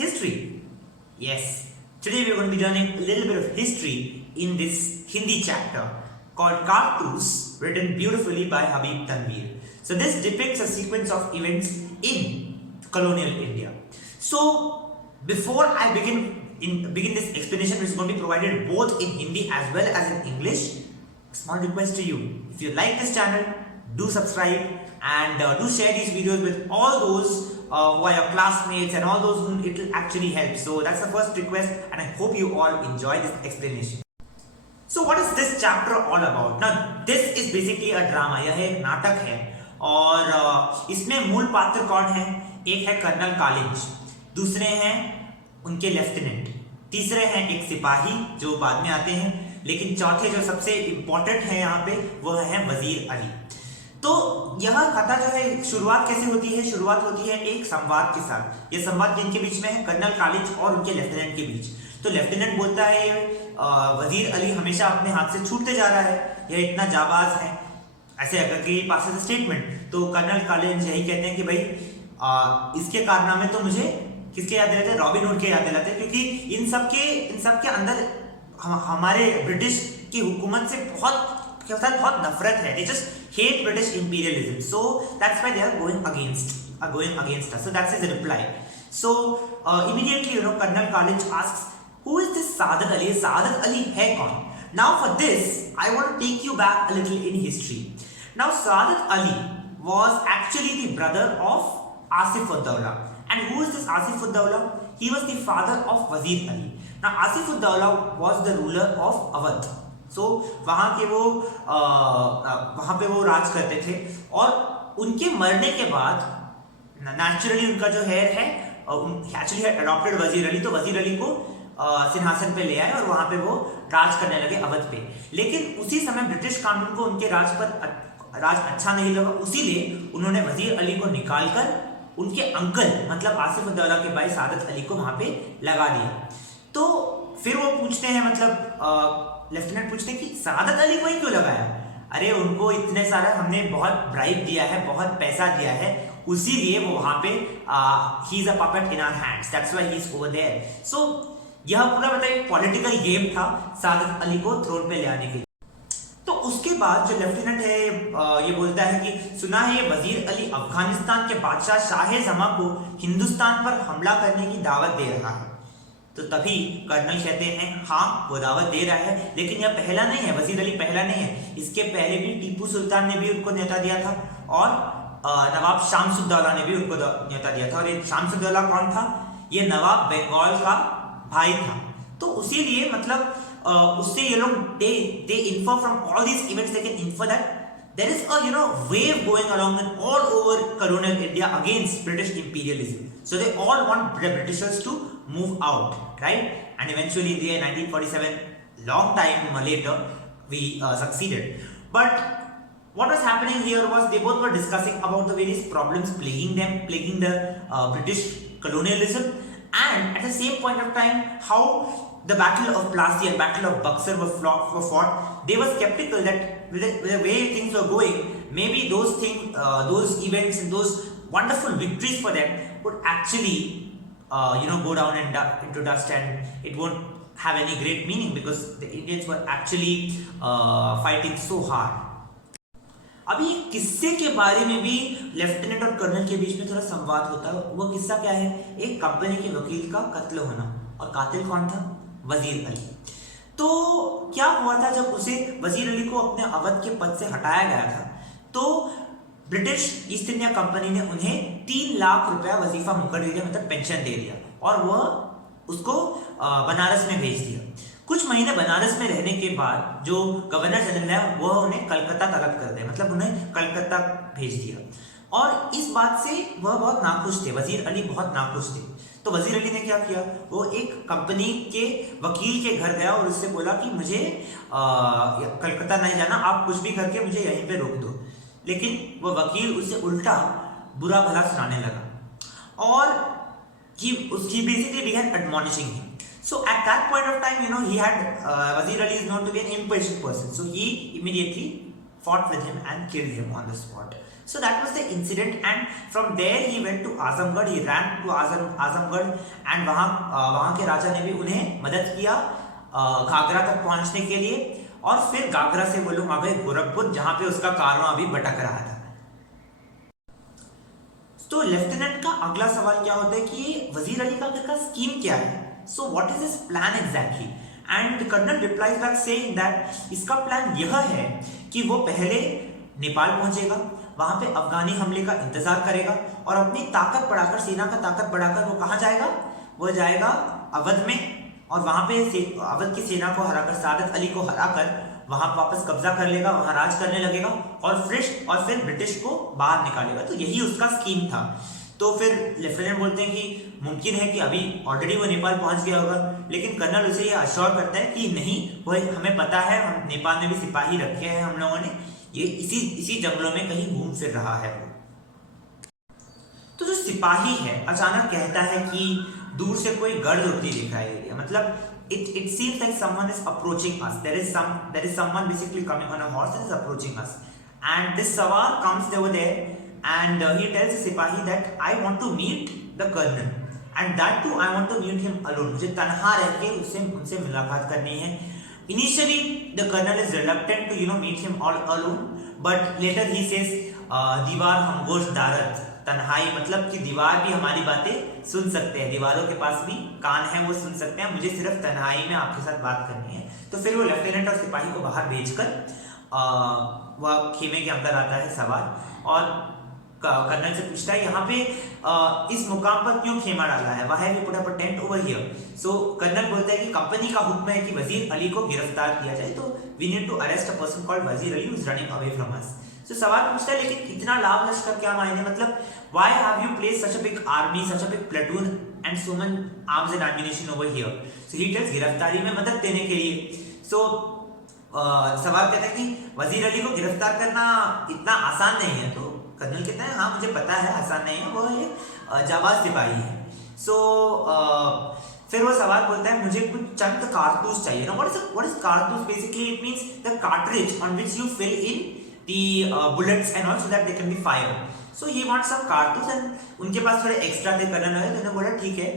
History. Yes. Today we are going to be learning a little bit of history in this Hindi chapter called Kartoos, written beautifully by Habib Tanveer. So this depicts a sequence of events in colonial India. So before I begin this explanation, which is going to be provided both in Hindi as well as in English, a small request to you: if you like this channel, do subscribe and do share these videos with all those who are your classmates and all those whom it will actually help. So that's the first request, and I hope you all enjoy this explanation. So what is this chapter all about? Now this is basically a drama. यह एक नाटक है और इसमें मूल पात्र कौन है? एक है कर्नल कालिंज, दूसरे हैं उनके लेफ्टिनेंट, तीसरे हैं एक सिपाही जो बाद में आते हैं, लेकिन चौथे जो सबसे इंपॉर्टेंट है यहाँ पे वह है वजीर अली। तो यह कथा जो है शुरुआत कैसे होती है? शुरुआत होती है एक संवाद के साथ। यह संवाद जिनके बीच में है? कर्नल कालिंज और उनके लेफ्टिनेंट के बीच। तो लेफ्टिनेंट बोलता है वजीर अली हमेशा अपने हाथ से छूटते जा रहा है, यह इतना जाबाज है, ऐसे अगर के पास है स्टेटमेंट। तो कर्नल कालिंज यही कहते हैं कि भाई इसके कारनामे तो मुझे किसके याद दिलाते हैं? रॉबिन हुड के याद दिलाते हैं, क्योंकि इन सब के अंदर हमारे ब्रिटिश की हुकूमत से बहुत नफरत है। They just hate British imperialism, so that's why they are going against us. So that's his reply. So immediately, Colonel Kalinj asks, who is this Saadat Ali? Saadat Ali है कौन? Now for this, I want to take you back a little in history. Now Saadat Ali was actually the brother of Asif ud-Dawla. And who is this Asif ud-Dawla? He was the father of Wazir Ali. Now Asif ud-Dawla was the ruler of Awadh. So वहाँ पे वो राज करते थे और उनके मरने के बाद नेचुरली उनका जो हेयर है एक्चुअली अडॉप्टेड वजीर अली, तो वजीर अली को सिंहासन पे ले आए और वहाँ पे वो राज करने लगे अवध पे। लेकिन उसी समय ब्रिटिश कानून को उनके राज अच्छा नहीं लगा, उसीलिए उन्होंने वजीर अली को निकालकर उनके अंकल मतलब आसिफ उद-दौला के भाई सादत अली को वहाँ पे लगा दिया। तो फिर वो पूछते हैं लेफ्टिनेंट पूछते हैं कि सादत अली को ही क्यों लगाया? अरे उनको इतने सारा हमने बहुत ब्राइब दिया है, बहुत पैसा दिया है, उसीलिए वो वहां पे he is a puppet in our hands, that's why he is over there. So यह पूरा मतलब एक पॉलिटिकल गेम था सादत अली को थ्रोन पे ले आने के लिए। तो उसके बाद जो लेफ्टिनेंट है ये बोलता है कि सुना है ये वजीर अली अफगानिस्तान के बादशाह शाह जमा को हिंदुस्तान पर हमला करने की दावत दे रहा है। तो तभी कर्नल कहते हैं हाँ वो दावत दे रहा है, लेकिन यह पहला नहीं है, वजीर अली पहला नहीं है, इसके पहले भी टीपू सुल्तान ने भी उनको न्योता दिया था और नवाब शाम्स-उद-दौला ने भी उनको न्योता दिया था। और ये शाम्स-उद-दौला कौन था? ये नवाब बंगाल का भाई था। तो उसीलिए मतलब उससे ये लोग they infer from all these events, they can infer that there is a wave going along and all over colonial India against British imperialism. So they all want the Britishers to move out, right? And eventually in the year 1947, long time later, we succeeded. But what was happening here was they both were discussing about the various problems plaguing the British colonialism, and at the same point of time how the Battle of Plassey and Battle of Buxar were fought. They were skeptical that with the way things were going, maybe those events and those wonderful victories for them would actually go down into dust, and it won't have any great meaning because the Indians were actually fighting so hard. अभी किस्से के बारे में भी lieutenant और colonel के बीच में थोड़ा संवाद होता है। वो किस्सा क्या है? एक कंपनी के वकील का कत्ल होना, और कातिल कौन था? वजीर अली। तो क्या हुआ था जब उसे वजीर अली को अपने अवध के पद से हटाया गया था, तो ब्रिटिश ईस्ट इंडिया कंपनी ने उन्हें 3 लाख रुपया वजीफा मुकर दे दिया, मतलब पेंशन दे दिया, और वह उसको बनारस में भेज दिया। कुछ महीने बनारस में रहने के बाद जो गवर्नर जनरल है वह उन्हें कलकत्ता तलब कर दे, मतलब उन्हें कलकत्ता भेज दिया। और इस बात से वह बहुत नाखुश थे, वजीर अली बहुत नाखुश थे। तो वजीर अली ने क्या किया? वो एक कंपनी के वकील के घर गया और उससे बोला कि मुझे कलकत्ता नहीं जाना, आप कुछ भी करके मुझे यहीं पे रोक दो। लेकिन वो वकील उससे उल्टा बुरा भला सुनाने लगा और he basically began admonishing him. So at that point of time, he had Wazir Ali is known to be an impatient person, so he immediately fought with him and killed him on the spot. So that was the incident, and from there he went to Azamgarh. He ran to Azamgarh, and वहाँ के राजा ने भी उन्हें मदद किया घाघरा तक पहुंचने के लिए, और फिर घाघरा से वो लोग आ गए गोरखपुर, जहां पे उसका कारवां अभी भटक रहा था। तो लेफ्टिनेंट का अगला सवाल क्या होता है कि वजीर अली का स्कीम क्या है, so what is his plan exactly, and colonel replies back saying that इसका प्लान यह है कि वो पहले नेपाल पहुंचेगा, वहां पे अफगानी हमले का इंतजार करेगा, और अपनी ताकत बढ़ाकर, सेना का ताकत बढ़ाकर वो कहां जाएगा, वो जाएगा अवध में, और वहां पे अवध की सेना को हराकर, सादत अली को हराकर वहां वापस कब्जा कर लेगा, वहां राज करने लगेगा, और फिर ब्रिटिश को बाहर निकालेगा। तो यही उसका स्कीम था। तो फिर लेफ्टिनेंट बोलते हैं कि मुमकिन है कि अभी ऑलरेडी वो नेपाल पहुंच गया होगा, लेकिन कर्नल उसे ये अश्योर करता है कि नहीं, वो हमें पता है, हम नेपाल में भी सिपाही रखे हैं हम लोगों ने, ये इसी जंगलों में कहीं घूम फिर रहा है वो। तो जो सिपाही है अचानक कहता है कि दूर से कोई गर्द उड़ती दिखाई दे रही है, मतलब it seems like someone is approaching us. There is someone basically coming on a horse and is approaching us, and this sawar comes over there, and he tells the sipahi that I want to meet the colonel, and that too I want to meet him alone. मुझे तन्हा रह के उनसे मुलाकात करनी है। Initially the colonel is reluctant to meet him all alone, but later he says दीवार हमगोश दारत, तन्हाई मतलब कि दीवार भी हमारी बातें सुन सकते हैं, दीवारों के पास भी कान है, वो सुन सकते हैं, मुझे सिर्फ तन्हाई में आपके साथ बात करनी है। तो फिर वो लेफ्टिनेंट और सिपाही को बाहर भेजकर वह खेमे के अंदर आता है सवार, और कर्नल से पूछता है यहाँ पे इस मुकाम पर क्यों खेमा डाला है, why have you put up a tent over here. So colonel बोलता है कि कंपनी का हुक्म है कि वजीर अली को गिरफ्तार किया जाए, तो we need to arrest a person called Wazir Ali who is running away from us. तो सवाल पूछता है लेकिन इतना लाभ लश्कर क्या मायने, मतलब why have you placed such a big army, such a big platoon and so much arms and ammunition over here. So he tells गिरफ्तारी में मदद देने के लिए। सो सवाल कहता है कि वजीर अली को गिरफ्तार करना इतना आसान नहीं है। तो कर्नल कहता है हाँ मुझे पता है आसान नहीं है, वो एक जाबाज सिपाही है। सो फिर वो सवाल बोलता है मुझे कुछ चंद कारतूस चाहिए ना। व्हाट इज कारतूस? Basically it means the cartridge on which you fill in the bullets and all so that they can be fired. So he wants some cartouche and उनके पास थोड़े एक्स्ट्रा थे कर्नल है, तो उन्होंने बोला ठीक है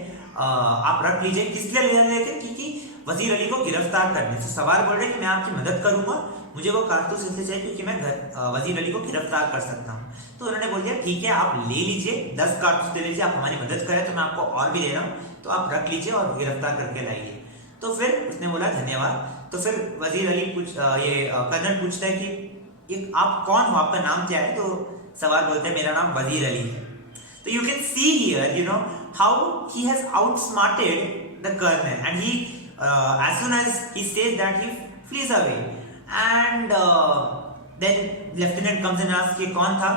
आप रख लीजिए। किस लिए लेने थे? क्योंकि वजीर अली को गिरफ्तार करने। तो सवार बोल रहे कि मैं आपकी मदद करूंगा, मुझे वो कारतूस इसलिए चाहिए क्योंकि मैं वजीर अली को गिरफ्तार कर सकता हूँ। तो उन्होंने बोल दिया ठीक है आप ले लीजिए, 10 कारतूस दे लीजिए, आप हमारी मदद करें तो मैं आपको और भी दे रहा हूँ, तो आप रख लीजिए और गिरफ्तार करके लाइए। तो फिर उसने बोला धन्यवाद। तो फिर वजीर अली कर्नल पूछता है कि आप कौन हो, आपका नाम क्या है? तो सवाल बोलते हैं मेरा नाम वजीर अली है। तो you can see here you know how he has outsmarted the colonel and he as soon as he says that he flees away and then lieutenant comes and asks कि कौन था?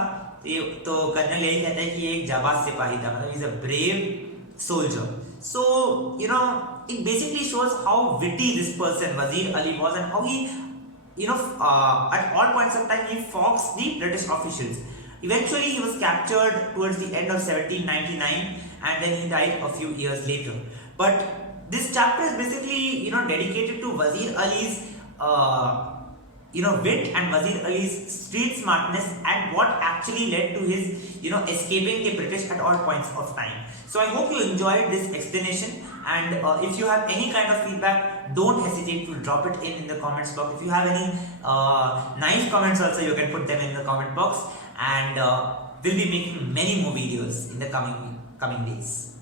तो कर्नल यही कहता है कि एक जाबाज सिपाही था, मतलब he is a brave soldier. So you know it basically shows how witty this person Wazir Ali was and how he at all points of time he foxed the British officials. Eventually he was captured towards the end of 1799 and then he died a few years later. But this chapter is basically dedicated to Wazir Ali's wit and Wazir Ali's street smartness and what actually led to his escaping the British at all points of time. So I hope you enjoyed this explanation, and if you have any kind of feedback, don't hesitate to drop it in the comments box. If you have any nice comments also, you can put them in the comment box, and we'll be making many more videos in the coming days.